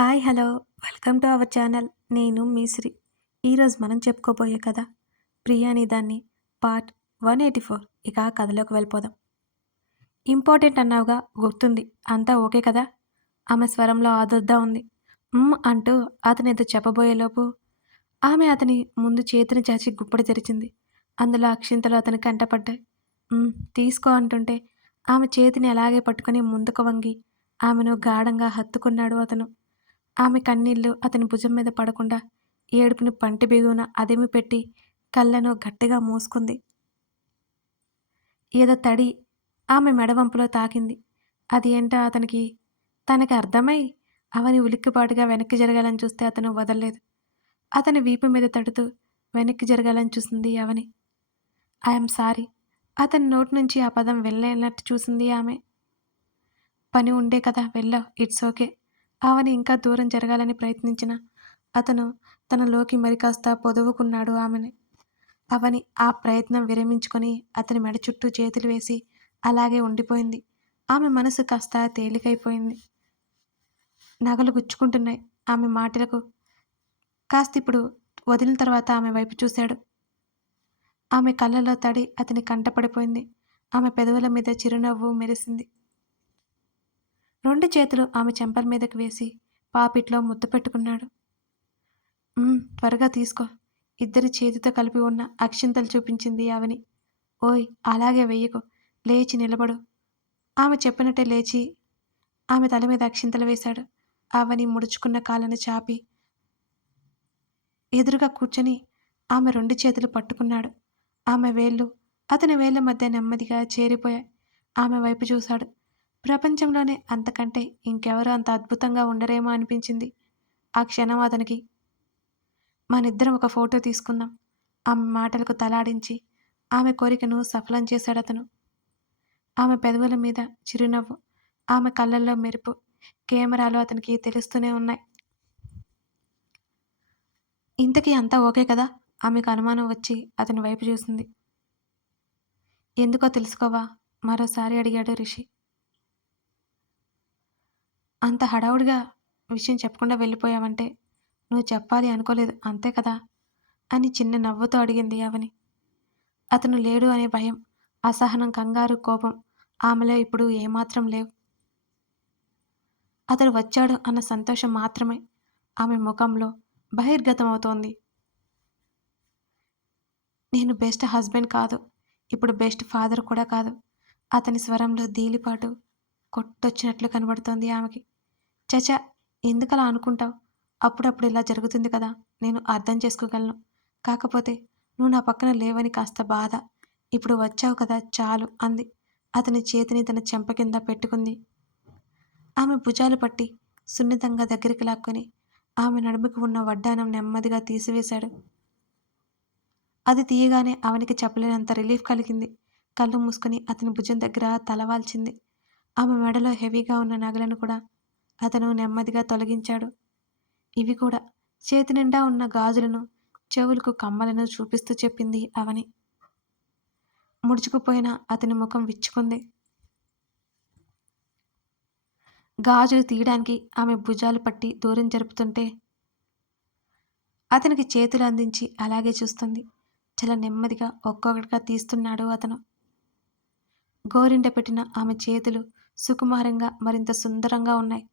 Hi hello. Welcome to our channel. నేను మీ శ్రీ. ఈరోజు మనం చెప్పుకోబోయే కథ ప్రియాని దాన్ని పార్ట్ వన్ ఎయిటీ ఫోర్. ఇక ఆ కథలోకి వెళ్ళిపోదాం. ఇంపార్టెంట్ అన్నావుగా గుర్తుంది. అంతా ఓకే కదా? ఆమె స్వరంలో ఆదుర్దా ఉంది. అంటూ అతని ఏదో చెప్పబోయేలోపు ఆమె అతని ముందు చేతిని చాచి గుప్పడి తెరిచింది. అందులో అక్షింతలు అతని కంటపడ్డాయి తీసుకో అంటుంటే ఆమె చేతిని అలాగే పట్టుకొని ముందుకు వంగి ఆమెను గాఢంగా హత్తుకున్నాడు అతను. ఆమె కన్నీళ్ళు అతని భుజం మీద పడకుండా ఏడుపుని పంటి బిగున అదిమి పెట్టి కళ్ళను గట్టిగా మూసుకుంది. ఏదో తడి ఆమె మెడవంపులో తాకింది. అది ఏంటో అతనికి? తనకి అర్థమై అవని ఉలిక్కిపాటుగా వెనక్కి జరగాలని చూస్తే అతను వదలలేదు. అతని వీపు మీద తడుతూ వెనక్కి జరగాలని చూసింది అవని. I'm sorry. అతని నోటి నుంచి ఆ పదం వెళ్ళేనట్టు చూసింది ఆమె. పని ఉండే కదా వెళ్ళావు. It's okay. ఆమెను ఇంకా దూరం జరగాలని ప్రయత్నించిన అతను తనలోకి మరి కాస్త పొదువుకున్నాడు ఆమెని. అవని ఆ ప్రయత్నం విరమించుకొని అతని మెడ చుట్టూ చేతులు వేసి అలాగే ఉండిపోయింది. ఆమె మనసు కాస్త తేలికైపోయింది. నగలు గుచ్చుకుంటున్నాయి. ఆమె మాటలకు కాస్త ఇప్పుడు వదిలిన తర్వాత ఆమె వైపు చూశాడు. ఆమె కళ్ళలో తడి అతని కంటపడిపోయింది ఆమె పెదవుల మీద చిరునవ్వు మెరిసింది. రెండు చేతులు ఆమె చెంపల మీదకు వేసి పాపిట్లో ముద్దు పెట్టుకున్నాడు. త్వరగా తీసుకో. ఇద్దరి చేతితో కలిపి ఉన్న అక్షింతలు చూపించింది అవని ఓయ్ అలాగే వెయ్యకు. లేచి నిలబడు. ఆమె చెప్పినట్టే లేచి ఆమె తల మీద అక్షింతలు వేశాడు. ఆవని ముడుచుకున్న కాళ్ళను చాపి ఎదురుగా కూర్చొని ఆమె రెండు చేతులు పట్టుకున్నాడు. ఆమె వేళ్ళు అతని వేళ్ళ మధ్య నెమ్మదిగా చేరిపోయాయి. ఆమె వైపు చూశాడు. ప్రపంచంలోనే అంతకంటే ఇంకెవరూ అంత అద్భుతంగా ఉండరేమో అనిపించింది. ఆ క్షణం అతనికి మనిద్దరం ఒక ఫోటో తీసుకుందాం. ఆమె మాటలకు తలాడించి ఆమె కోరికను సఫలం చేశాడు అతను. ఆమె పెదవుల మీద చిరునవ్వు ఆమె కళ్ళల్లో మెరుపు కెమెరాలు అతనికి తెలుస్తూనే ఉన్నాయి. ఇంతకీ అంతా ఓకే కదా? ఆమెకు అనుమానం వచ్చి అతని వైపు చూసింది. ఎందుకో తెలుసుకోవా? మరోసారి అడిగాడు రిషి. అంత హడావుడిగా విషయం చెప్పకుండా వెళ్ళిపోయావంటే నువ్వు చెప్పాలి అనుకోలేదు అంతే కదా? అని చిన్న నవ్వుతో అడిగింది అవని అతను లేడు అనే భయం అసహనం కంగారు కోపం ఆమెలో ఇప్పుడు ఏమాత్రం లేవు. అతడు వచ్చాడు అన్న సంతోషం మాత్రమే ఆమె ముఖంలో బహిర్గతమవుతోంది. నేను బెస్ట్ హస్బెండ్ కాదు ఇప్పుడు బెస్ట్ ఫాదర్ కూడా కాదు అతని స్వరంలో దీలిపాటు కొట్టొచ్చినట్లు కనబడుతోంది ఆమెకి. చచా ఎందుకలా అనుకుంటావు? అప్పుడప్పుడు ఇలా జరుగుతుంది కదా నేను అర్థం చేసుకోగలను. కాకపోతే నువ్వు నా పక్కన లేవని కాస్త బాధ. ఇప్పుడు వచ్చావు కదా చాలు అంది. అతని చేతిని తన చెంప కింద పెట్టుకుంది. ఆమె భుజాలు పట్టి సున్నితంగా దగ్గరికి లాక్కొని ఆమె నడుముకు ఉన్న వడ్డానం నెమ్మదిగా తీసివేశాడు. అది తీయగానే అవనికి చెప్పలేనంత రిలీఫ్ కలిగింది. కళ్ళు మూసుకొని అతని భుజం దగ్గర తలవాల్చింది. ఆమె మెడలో హెవీగా ఉన్న నగలను కూడా అతను నెమ్మదిగా తొలగించాడు. ఇవి కూడా చేతి నిండా ఉన్న గాజులను చెవులకు కమ్మలను చూపిస్తూ చెప్పింది అవని. ముడుచుకుపోయిన అతని ముఖం విచ్చుకుంది. గాజులు తీయడానికి ఆమె భుజాలు పట్టి దూరం జరుపుతుంటే అతనికి చేతులు అందించి అలాగే చూస్తుంది. చాలా నెమ్మదిగా ఒక్కొక్కటిగా తీస్తున్నాడు అతను. గోరింట పెట్టిన ఆమె చేతులు సుకుమారంగా మరింత సుందరంగా ఉన్నాయి.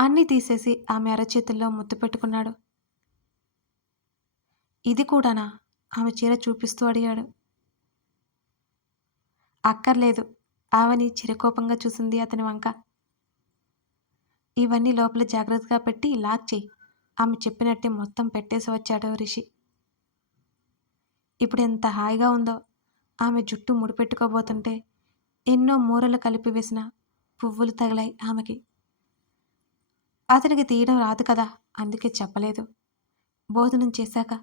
అన్నీ తీసేసి ఆమె అరచేతుల్లో ముద్దు పెట్టుకున్నాడు. ఇది కూడానా? ఆమె చీర చూపిస్తూ అడిగాడు. అక్కర్లేదు. ఆవని చిరకోపంగా చూసింది అతని వంక. ఇవన్నీ లోపల జాగ్రత్తగా పెట్టి లాక్ చేయి. ఆమె చెప్పినట్టే మొత్తం పెట్టేసి వచ్చాడు రిషి. ఇప్పుడు ఎంత హాయిగా ఉందో. ఆమె జుట్టు ముడిపెట్టుకోబోతుంటే ఎన్నో మూరలు కలిపి వేసిన పువ్వులు తగిలాయి ఆమెకి. అతనికి తీయడం రాదు కదా అందుకే చెప్పలేదు. భోజనం చేశాక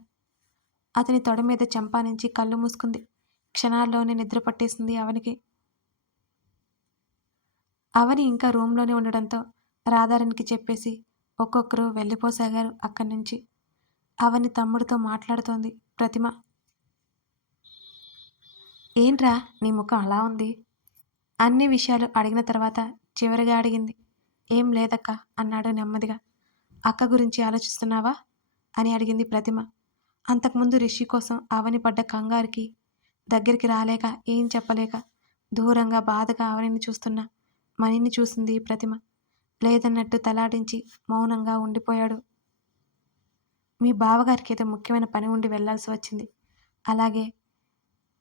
అతని తొడ మీద చెంపా నుంచి కళ్ళు మూసుకుంది. క్షణాల్లోనే నిద్ర పట్టేసింది అవనికి. అవని ఇంకా రూమ్లోనే ఉండడంతో రాధారానికి చెప్పేసి ఒక్కొక్కరు వెళ్ళిపోసాగారు అక్కడి నుంచి. అవని తమ్ముడితో మాట్లాడుతోంది ప్రతిమ. ఏంట్రా నీ ముఖం అలా ఉంది? అన్ని విషయాలు అడిగిన తర్వాత చివరిగా అడిగింది. ఏం లేదక్క అన్నాడు నెమ్మదిగా. అక్క గురించి ఆలోచిస్తున్నావా? అని అడిగింది ప్రతిమ. అంతకుముందు రిషి కోసం అవని పడ్డ కంగారికి దగ్గరికి రాలేక ఏం చెప్పలేక దూరంగా బాధగా అవనిని చూస్తున్న మణిని చూసింది ప్రతిమ. లేదన్నట్టు తలాడించి మౌనంగా ఉండిపోయాడు. మీ బావగారికి ఏదో ముఖ్యమైన పని ఉండి వెళ్ళాల్సి వచ్చింది. అలాగే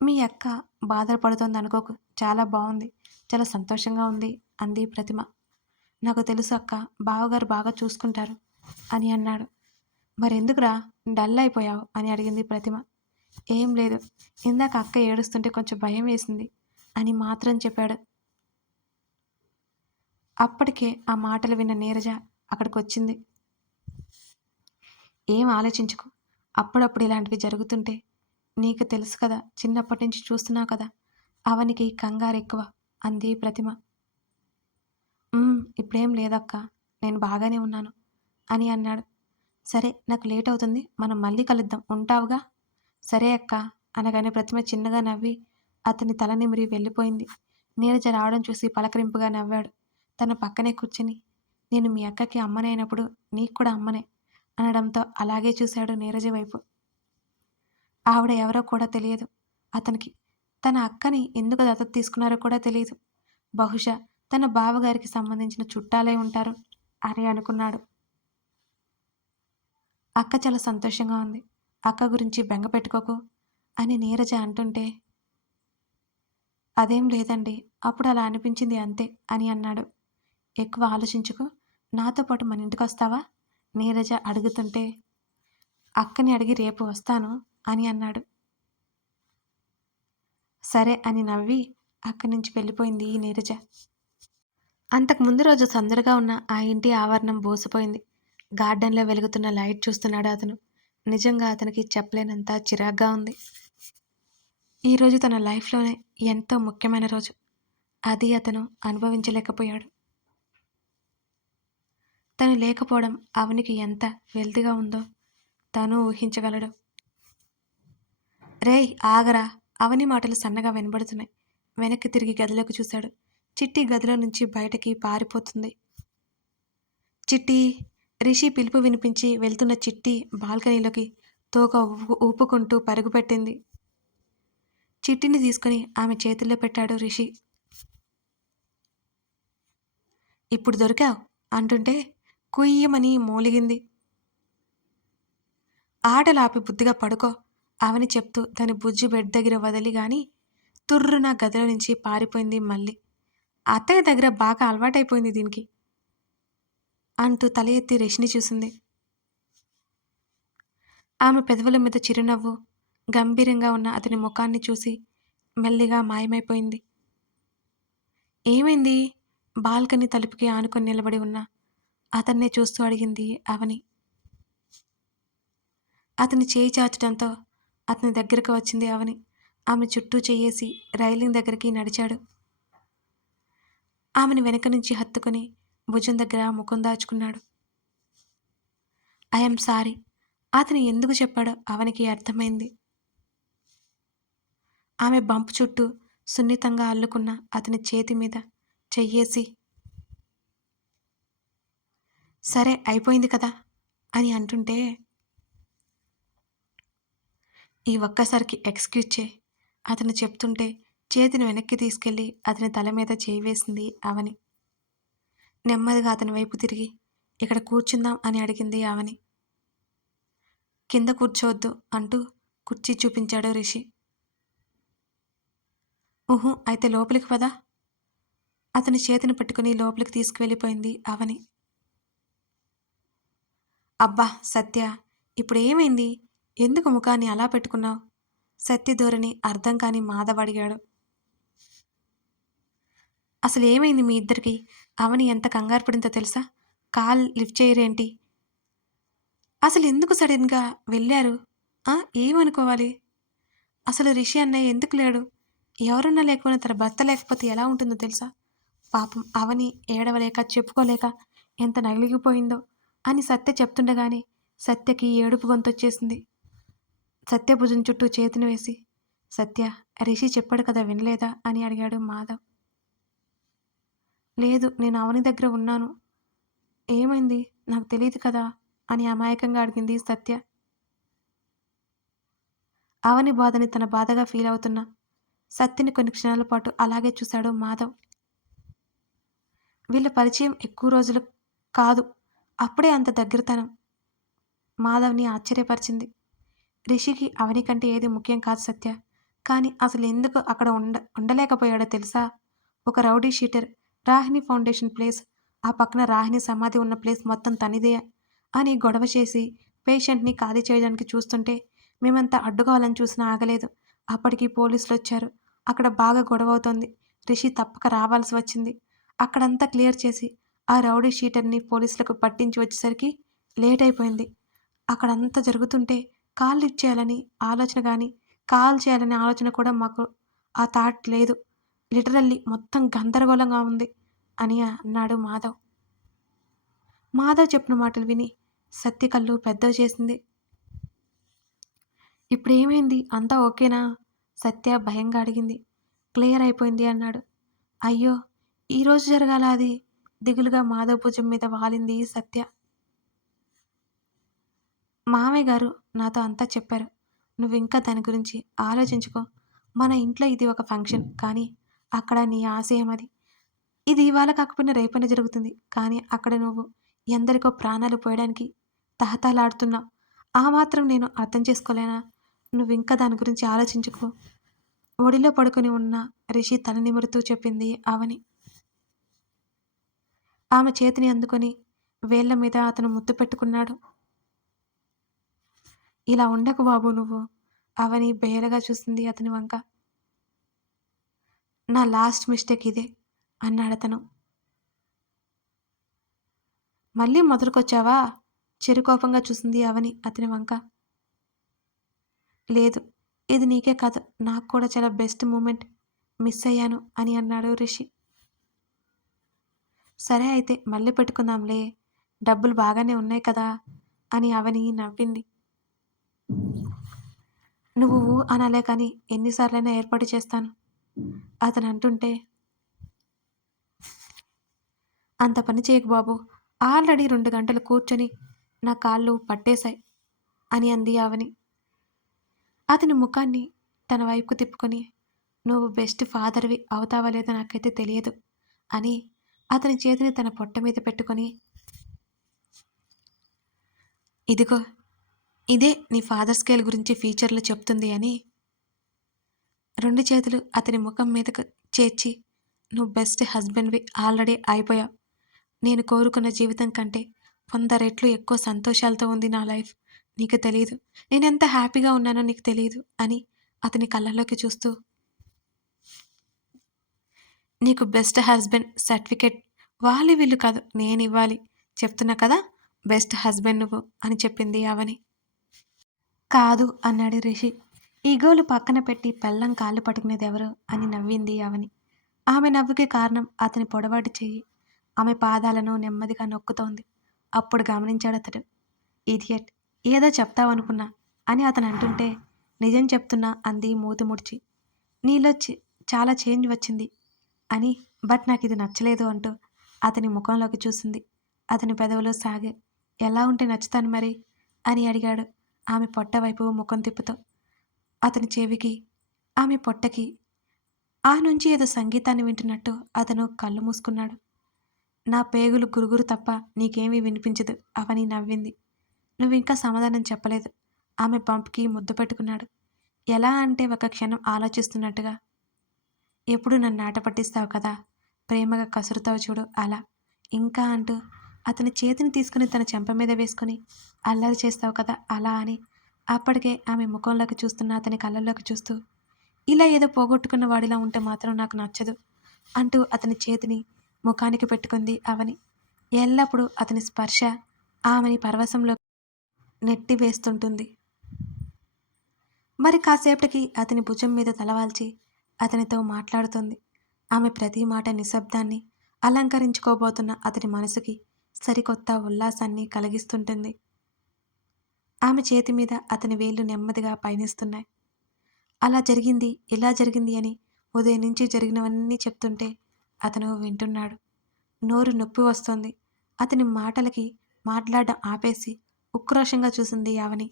మీ అక్క బాధపడుతోంది అనుకోకు. చాలా బాగుంది చాలా సంతోషంగా ఉంది అంది ప్రతిమ. నాకు తెలుసు అక్క బావగారు బాగా చూసుకుంటారు అని అన్నాడు. మరెందుకురా డల్ అయిపోయావు అని అడిగింది ప్రతిమ. ఏం లేదు ఇందాక అక్క ఏడుస్తుంటే కొంచెం భయం వేసింది అని మాత్రం చెప్పాడు. అప్పటికే ఆ మాటలు విన్న నీరజ అక్కడికి వచ్చింది ఏం ఆలోచించుకో? అప్పుడప్పుడు ఇలాంటివి జరుగుతుంటే నీకు తెలుసు కదా చిన్నప్పటి నుంచి చూస్తున్నావు కదా అవనికి కంగారు ఎక్కువ అంది ప్రతిమ. ఇప్పుడేం లేదక్క నేను బాగానే ఉన్నాను అని అన్నాడు. సరే నాకు లేట్ అవుతుంది మనం మళ్ళీ కలుద్దాం ఉంటావుగా? సరే అక్క అనగానే ప్రతిమ చిన్నగా నవ్వి అతని తల నిమిరి వెళ్ళిపోయింది. నీరజ రావడం చూసి పలకరింపుగా నవ్వాడు. తన పక్కనే కూర్చుని నేను మీ అక్కకి అమ్మనైనప్పుడు నీకు కూడా అమ్మనే అనడంతో అలాగే చూశాడు నీరజ వైపు. ఆవిడ ఎవరో కూడా తెలియదు. అతనికి తన అక్కని ఎందుకు దత్తత తీసుకున్నారో కూడా తెలియదు. బహుశా తన బావగారికి సంబంధించిన చుట్టాలే ఉంటారు అని అనుకున్నాడు. అక్క చాలా సంతోషంగా ఉంది. అక్క గురించి బెంగ పెట్టుకోకు అని నీరజ అంటుంటే అదేం లేదండి అప్పుడు అలా అనిపించింది అంతే అని అన్నాడు. ఎక్కువ ఆలోచించుకు నాతో పాటు మన ఇంటికి వస్తావా? నీరజ అడుగుతుంటే అక్కని అడిగి రేపు వస్తాను అని అన్నాడు. సరే అని నవ్వి అక్కడి నుంచి వెళ్ళిపోయింది ఈ నీరజ. అంతకు ముందు రోజు సందడిగా ఉన్న ఆ ఇంటి ఆవరణం బోసిపోయింది. గార్డెన్లో వెలుగుతున్న లైట్ చూస్తున్నాడు అతను. నిజంగా అతనికి చెప్పలేనంత చిరాగ్గా ఉంది. ఈరోజు తన లైఫ్లోనే ఎంతో ముఖ్యమైన రోజు. అది అతను అనుభవించలేకపోయాడు. తను లేకపోవడం అవనికి ఎంత వెల్దిగా ఉందో తను ఊహించగలడు. రేయ్ ఆగరా. అవని మాటలు సన్నగా వినబడుతున్నాయి. వెనక్కి తిరిగి గదిలోకి చూశాడు. చిట్టి గదిలో నుంచి బయటకి పారిపోతుంది. చిట్టి రిషి పిలుపు వినిపించి వెళ్తున్న చిట్టి బాల్కనీలోకి తోక ఊపుకుంటూ పరుగుపెట్టింది. చిట్టిని తీసుకుని ఆమె చేతుల్లో పెట్టాడు రిషి. ఇప్పుడు దొరికావు? అంటుంటే కుయ్యమని మూలిగింది. ఆటలాపి బుద్ధిగా పడుకో. అవని చెప్తూ తన బుజ్జి బెడ్ దగ్గర వదిలి గాని తుర్రున గదిలో నుంచి పారిపోయింది మళ్ళీ. అత్తయ్య దగ్గర బాగా అలవాటైపోయింది దీనికి అంటూ తల ఎత్తి రషిని చూసింది. ఆమె పెదవుల మీద చిరునవ్వు గంభీరంగా ఉన్న అతని ముఖాన్ని చూసి మెల్లిగా మాయమైపోయింది. ఏమైంది? బాల్కనీ తలుపుకి ఆనుకొని నిలబడి ఉన్న అతన్నే చూస్తూ అడిగింది అవని అతని చేయి చాచడంతో అతని దగ్గరకు వచ్చింది అవని ఆమె చుట్టూ చెయ్యేసి రైలింగ్ దగ్గరికి నడిచాడు. ఆమెను వెనక నుంచి హత్తుకుని భుజం దగ్గర ముఖం దాచుకున్నాడు. I'm sorry. అతను ఎందుకు చెప్పాడో అవనికి అర్థమైంది. ఆమె బంపు చుట్టూ సున్నితంగా అల్లుకున్న అతని చేతి మీద చెయ్యేసి సరే అయిపోయింది కదా అని అంటుంటే ఈ ఒక్కసారికి ఎక్స్క్యూజ్ చే అతను చెప్తుంటే చేతిని వెనక్కి తీసుకెళ్ళి అతని తల మీద చేయి వేసింది అవని. నెమ్మదిగా అతని వైపు తిరిగి ఇక్కడ కూర్చుందాం అని అడిగింది అవని. కింద కూర్చోవద్దు అంటూ కుర్చీ చూపించాడు రిషి. ఊహు అయితే లోపలికి పదా. అతని చేతిని పట్టుకుని లోపలికి తీసుకువెళ్ళిపోయింది అవని. అబ్బా సత్య ఇప్పుడు ఏమైంది ఎందుకు ముఖాన్ని అలా పెట్టుకున్నావు? సత్య ధోరణి అర్థం కాని మాధవ్ అడిగాడు. అసలు ఏమైంది మీ ఇద్దరికి? అవని ఎంత కంగారు పడిందో తెలుసా? కాల్ లిఫ్ట్ చేయరేంటి? అసలు ఎందుకు సడన్గా వెళ్ళారు? ఏమనుకోవాలి? అసలు రిషి అన్నయ్య ఎందుకు లేడు? ఎవరున్నా లేకపోయినా తన భర్త లేకపోతే ఎలా ఉంటుందో తెలుసా? పాపం అవని ఏడవలేక చెప్పుకోలేక ఎంత నలిగిపోయిందో అని సత్య చెప్తుండగానే సత్యకి ఏడుపు గొంతొచ్చేసింది. సత్య భుజం చుట్టూ చేతిని వేసి సత్య రిషి చెప్పాడు కదా వినలేదా? అని అడిగాడు మాధవ్. లేదు నేను అవని దగ్గర ఉన్నాను. ఏమైంది? నాకు తెలియదు కదా? అని అమాయకంగా అడిగింది సత్య. అవని బాధని తన బాధగా ఫీల్ అవుతున్న సత్యని కొన్ని క్షణాల పాటు అలాగే చూశాడు మాధవ్. వీళ్ళ పరిచయం ఎక్కువ రోజులు కాదు అప్పుడే అంత దగ్గరతనం. మాధవ్ని ఆశ్చర్యపరిచింది. రిషికి అవని కంటే ఏది ముఖ్యం కాదు సత్య. కానీ అసలు ఎందుకు అక్కడ ఉండ ఉండలేకపోయాడో తెలుసా? ఒక rowdy sheeter Rahini foundation place ఆ పక్కన రాహిణి సమాధి ఉన్న ప్లేస్ మొత్తం తనిదే అని గొడవ చేసి పేషెంట్ని ఖాళీ చేయడానికి చూస్తుంటే మేమంతా అడ్డుకోవాలని చూసినా ఆగలేదు. అప్పటికి పోలీసులు వచ్చారు అక్కడ బాగా గొడవ అవుతోంది రిషి తప్పక రావాల్సి వచ్చింది. అక్కడంతా క్లియర్ చేసి ఆ రౌడీ షీటర్ని పోలీసులకు పట్టించి వచ్చేసరికి లేట్ అయిపోయింది. అక్కడంతా జరుగుతుంటే కాల్ ఇచ్చేయాలని ఆలోచన కానీ కాల్ చేయాలనే ఆలోచన కూడా మాకు ఆ థాట్ లేదు. లిటరల్లీ మొత్తం గందరగోళంగా ఉంది అని అన్నాడు మాధవ్. మాధవ్ చెప్పిన మాటలు విని సత్య కళ్ళు పెద్దవి చేసింది. ఇప్పుడు ఏమైంది అంతా ఓకేనా? సత్య భయంగా అడిగింది. క్లియర్ అయిపోయింది అన్నాడు. అయ్యో ఈరోజు జరగాల అది? దిగులుగా మాధవ్ భుజం మీద వాలింది సత్య. మామయ్య గారు నాతో అంతా చెప్పారు. నువ్వు ఇంకా దాని గురించి ఆలోచించుకో. మన ఇంట్లో ఇది ఒక ఫంక్షన్ కానీ అక్కడ నీ ఆశయం అది. ఇది ఇవాళ కాకపోయినా రేపైనా జరుగుతుంది కానీ అక్కడ నువ్వు ఎందరికో ప్రాణాలు పోయడానికి తహతలాడుతున్నావు ఆ మాత్రం నేను అర్థం చేసుకోలేనా? నువ్వు ఇంకా దాని గురించి ఆలోచించుకో. ఒడిలో పడుకొని ఉన్న రిషి తల నిమురుతూ చెప్పింది అవని. ఆమె చేతిని అందుకొని వేళ్ళ మీద అతను ముద్దు పెట్టుకున్నాడు. ఇలా ఉండకు బాబు నువ్వు. అవని బేరగా చూసింది అతని వంక. నా లాస్ట్ మిస్టేక్ ఇదే అన్నాడు అతను. మళ్ళీ మొదలుకొచ్చావా? చిరుకోపంగా చూసింది అవని అతని వంక. లేదు ఇది నీకే కాదు నాకు కూడా చాలా బెస్ట్ మూమెంట్ మిస్ అయ్యాను అని అన్నాడు రిషి. సరే అయితే మళ్ళీ పెట్టుకుందాంలే. డబ్బులు బాగానే ఉన్నాయి కదా అని అవని నవ్వింది. నువ్వు అనాలే కానీ ఎన్నిసార్లైనా ఏర్పాటు చేస్తాను. అతను అంటుంటే అంత పని చేయకు బాబు. ఆల్రెడీ రెండు గంటలు కూర్చొని నా కాళ్ళు పట్టేశాయి అని అంది ఆవని. అతని ముఖాన్ని తన వైపుకు తిప్పుకొని నువ్వు బెస్ట్ ఫాదర్వి అవుతావా లేదో నాకైతే తెలియదు అని అతని చేతిని తన పొట్ట మీద పెట్టుకొని ఇదిగో ఇదే నీ ఫాదర్ స్కేల్ గురించి ఫీచర్లు చెప్తుంది అని. రెండు చేతులు అతని ముఖం మీదకు చేర్చి నువ్వు బెస్ట్ హస్బెండ్వి ఆల్రెడీ అయిపోయావు. నేను కోరుకున్న జీవితం కంటే వంద రెట్లు ఎక్కువ సంతోషాలతో ఉంది నా లైఫ్. నీకు తెలియదు నేను ఎంత హ్యాపీగా ఉన్నానో నీకు తెలియదు అని అతని కళ్ళల్లోకి చూస్తూ నీకు బెస్ట్ హస్బెండ్ సర్టిఫికేట్ వాళ్ళు వీళ్ళు కాదు నేను ఇవ్వాలి. చెప్తున్నా కదా బెస్ట్ హస్బెండ్ నువ్వు అని చెప్పింది అవని కాదు అన్నాడు రిషి. ఈగోలు పక్కన పెట్టి పెళ్ళం కాళ్ళు పట్టుకునేది ఎవరు అని నవ్వింది అవని ఆమె నవ్వుకి కారణం అతని పొడవాటి చెయ్యి. ఆమె పాదాలను నెమ్మదిగా నొక్కుతోంది. అప్పుడు గమనించాడు అతడు. ఇడియట్ ఏదో చెప్తావనుకున్నా అని అతను అంటుంటే నిజం చెప్తున్నా అంది మూతి ముడిచి. నీలో చాలా చేంజ్ వచ్చింది అని బట్ నాకు ఇది నచ్చలేదు అంటూ అతని ముఖంలోకి చూసింది. అతని పెదవులు సాగే ఎలా ఉంటే నచ్చుతాను మరి అని అడిగాడు. ఆమె పొట్ట వైపు ముఖం తిప్పుతూ అతని చెవికి ఆమె పొట్టకి ఆ నుంచి ఏదో సంగీతాన్ని వింటున్నట్టు అతను కళ్ళు మూసుకున్నాడు. నా పేగులు గురుగురు తప్ప నీకేమీ వినిపించదు అవని నవ్వింది. నువ్వు ఇంకా సమాధానం చెప్పలేదు. ఆమె పంప్కి ముద్దు పెట్టుకున్నాడు. ఎలా అంటే ఒక క్షణం ఆలోచిస్తున్నట్టుగా. ఎప్పుడు నన్ను ఆట పట్టిస్తావు కదా? ప్రేమగా కసురుతావు చూడు అలా. ఇంకా అంటూ అతని చేతిని తీసుకుని తన చెంప మీద వేసుకుని అల్లరి చేస్తావు కదా అలా అని. అప్పటికే ఆమె ముఖంలోకి చూస్తున్న అతని కళ్ళల్లోకి చూస్తూ ఇలా ఏదో పోగొట్టుకున్న వాడిలా ఉంటే మాత్రం నాకు నచ్చదు అంటూ అతని చేతిని ముఖానికి పెట్టుకుంది అవని. ఎల్లప్పుడూ అతని స్పర్శ ఆమెని పరవశంలో నెట్టి వేస్తుంటుంది. మరి కాసేపటికి అతని భుజం మీద తలవాల్చి అతనితో మాట్లాడుతుంది. ఆమె ప్రతి మాట నిశ్శబ్దాన్ని అలంకరించుకోబోతున్న అతని మనసుకి సరికొత్త ఉల్లాసాన్ని కలిగిస్తుంటుంది. ఆమె చేతి మీద అతని వేళ్ళు నెమ్మదిగా పయనిస్తున్నాయి. అలా జరిగింది ఇలా జరిగింది అని ఉదయం నుంచి జరిగినవన్నీ చెప్తుంటే అతను వింటున్నాడు. నోరు నొప్పి వస్తోంది. అతని మాటలకి మాట్లాడడం ఆపేసి ఉక్రోషంగా చూసింది యావని.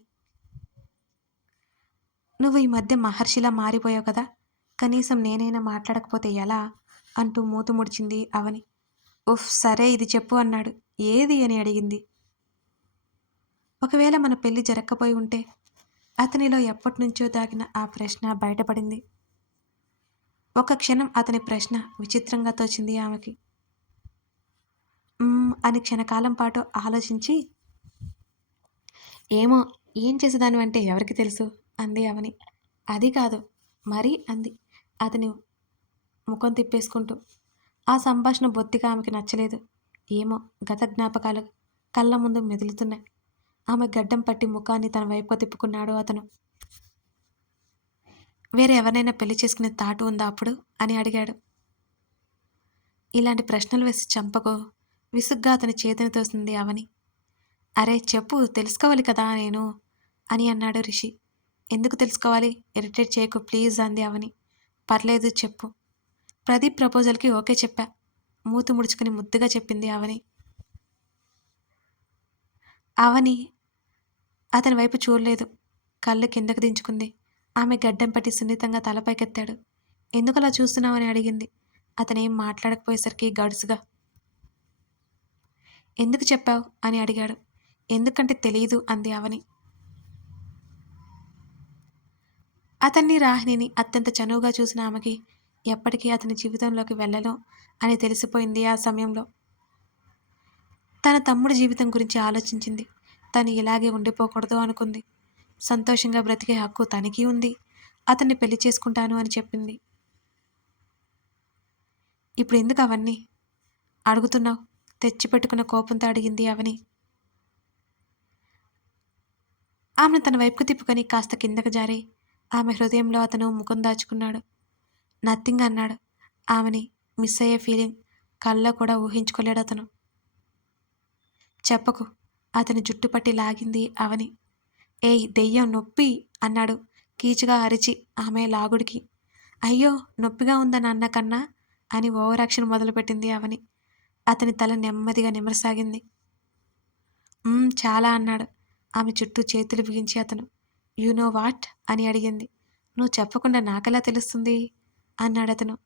నువ్వు ఈ మధ్య మహర్షిలా మారిపోయావు కదా. కనీసం నేనైనా మాట్లాడకపోతే ఎలా అంటూ మూతు ముడిచింది అవని. ఉఫ్ సరే ఇది చెప్పు అన్నాడు. ఏది? అని అడిగింది. ఒకవేళ మన పెళ్ళి జరగకపోయి ఉంటే అతనిలో ఎప్పటినుంచో దాగిన ఆ ప్రశ్న బయటపడింది. ఒక క్షణం అతని ప్రశ్న విచిత్రంగా తోచింది ఆమెకి. అని క్షణకాలం పాటు ఆలోచించి ఏమో ఏం చేసేదాని అంటే ఎవరికి తెలుసు అంది అవని. అది కాదు మరీ అంది అతని ముఖం తిప్పేసుకుంటూ. ఆ సంభాషణ బొత్తిగా ఆమెకి నచ్చలేదు. ఏమో గత జ్ఞాపకాలు కళ్ళ ముందు మెదులుతున్నాయి. ఆమె గడ్డం పట్టి ముఖాన్ని తన వైపు తిప్పుకున్నాడు. అతను వేరే ఎవరినైనా పెళ్ళి చేసుకునే తాటు ఉందా అప్పుడు? అని అడిగాడు. ఇలాంటి ప్రశ్నలు వేసి చంపకు విసుగ్గా అతని చేతిని తోసింది అవని. అరే చెప్పు తెలుసుకోవాలి కదా నేను అని అన్నాడు రిషి. ఎందుకు తెలుసుకోవాలి? ఇరిటేట్ చేయకు ప్లీజ్ అంది అవని. పర్లేదు చెప్పు. ప్రదీప్ ప్రపోజల్కి ఓకే చెప్పా. మూతు ముడుచుకుని ముద్దుగా చెప్పింది అవని. అవని అతని వైపు చూడలేదు. కళ్ళు కిందకు దించుకుంది. ఆమె గడ్డం పట్టి సున్నితంగా తలపైకెత్తాడు. అలా చూస్తున్నావని అడిగింది. అతనేం మాట్లాడకపోయేసరికి గడుసుగా ఎందుకు చెప్పావు? అని అడిగాడు. ఎందుకంటే తెలియదు అంది అవని. అతన్ని రాహిణిని అత్యంత చనువుగా చూసిన ఆమెకి ఎప్పటికీ అతని జీవితంలోకి వెళ్ళను అని తెలిసిపోయింది ఆ సమయంలో. తన తమ్ముడి జీవితం గురించి ఆలోచించింది. తను ఇలాగే ఉండిపోకూడదు అనుకుంది. సంతోషంగా బ్రతికే హక్కు తనకి ఉంది. అతన్ని పెళ్ళి చేసుకుంటాను అని చెప్పింది. ఇప్పుడు ఎందుకు అవన్నీ? అడుగుతున్నావు. తెచ్చిపెట్టుకున్న కోపంతో అడిగింది అవని. ఆమెను తన వైపుకు తిప్పుకొని కాస్త కిందకు జారి ఆమె హృదయంలో అతను ముఖం దాచుకున్నాడు. నథింగ్ అన్నాడు. ఆమెని మిస్ అయ్యే ఫీలింగ్ కళ్ళలో కూడా ఊహించుకోలేడు అతను. చెప్పకు. అతని జుట్టుపట్టి లాగింది అవని. ఏయ్ దెయ్యం నొప్పి అన్నాడు కీచుగా అరిచి ఆమె లాగుడికి. అయ్యో నొప్పిగా ఉందని అన్న కన్నా? అని ఓవరాక్షన్ మొదలుపెట్టింది అవని. అతని తల నెమ్మదిగా నిమరసాగింది. చాలా అన్నాడు. ఆమె చుట్టూ చేతులు బిగించి అతను. You know what? అని అడిగింది. నువ్వు చెప్పకుండా నాకెలా తెలుస్తుంది? అన్నాడు అతను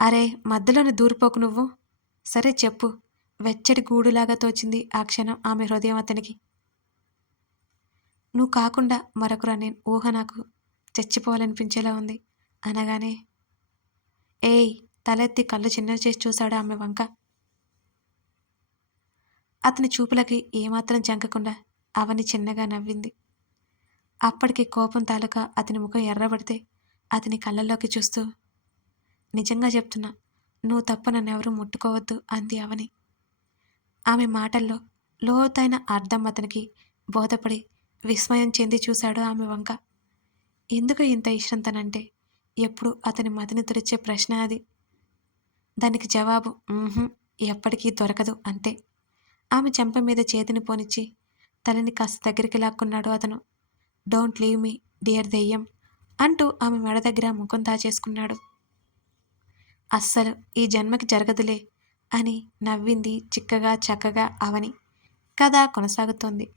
అరే మధ్యలోనే దూరిపోకు నువ్వు. సరే చెప్పు. వెచ్చడి గూడులాగా తోచింది ఆ క్షణం ఆమె హృదయం అతనికి. నువ్వు కాకుండా మరొకరు అనే ఊహ నాకు చచ్చిపోవాలనిపించేలా ఉంది అనగానే. ఏయ్ తలెత్తి కళ్ళు చిన్నవి చేసి చూశాడు ఆమె వంక? అతని చూపులకి ఏమాత్రం జంకకుండా అవని చిన్నగా నవ్వింది. అప్పటికి కోపం తాలూకా అతని ముఖం ఎర్రబడితే అతని కళ్ళల్లోకి చూస్తూ నిజంగా చెప్తున్నా నువ్వు తప్ప నన్నెవరూ ముట్టుకోవద్దు అంది అవని. ఆమె మాటల్లో లోతైన అర్థం అతనికి బోధపడి విస్మయం చెంది చూశాడు ఆమె వంక. ఎందుకు ఇంత ఇష్టం తనంటే ఎప్పుడు అతని మతిని తెరిచే ప్రశ్న అది. దానికి జవాబు ఎప్పటికీ దొరకదు అంతే. ఆమె చెంప మీద చేతిని పోనిచ్చి తలని కాస్త దగ్గరికి లాక్కున్నాడు అతను. డోంట్ లీవ్ మీ డియర్ దెయ్యం అంటూ ఆమె మెడ దగ్గర ముఖం దాచేసుకున్నాడు. అస్సలు ఈ జన్మకి జరగదులే అని నవ్వింది చిక్కగా చక్కగా అవని. కథ కొనసాగుతోంది.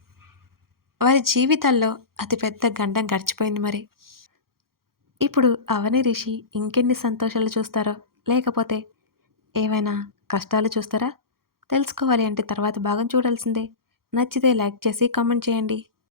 వారి జీవితాల్లో అతిపెద్ద గండం గడిచిపోయింది మరి. ఇప్పుడు అవని రిషి ఇంకెన్ని సంతోషాలు చూస్తారో లేకపోతే ఏమైనా కష్టాలు చూస్తారా? తెలుసుకోవాలి అంటే తర్వాత భాగం చూడాల్సిందే. నచ్చితే లైక్ చేసి కామెంట్ చేయండి.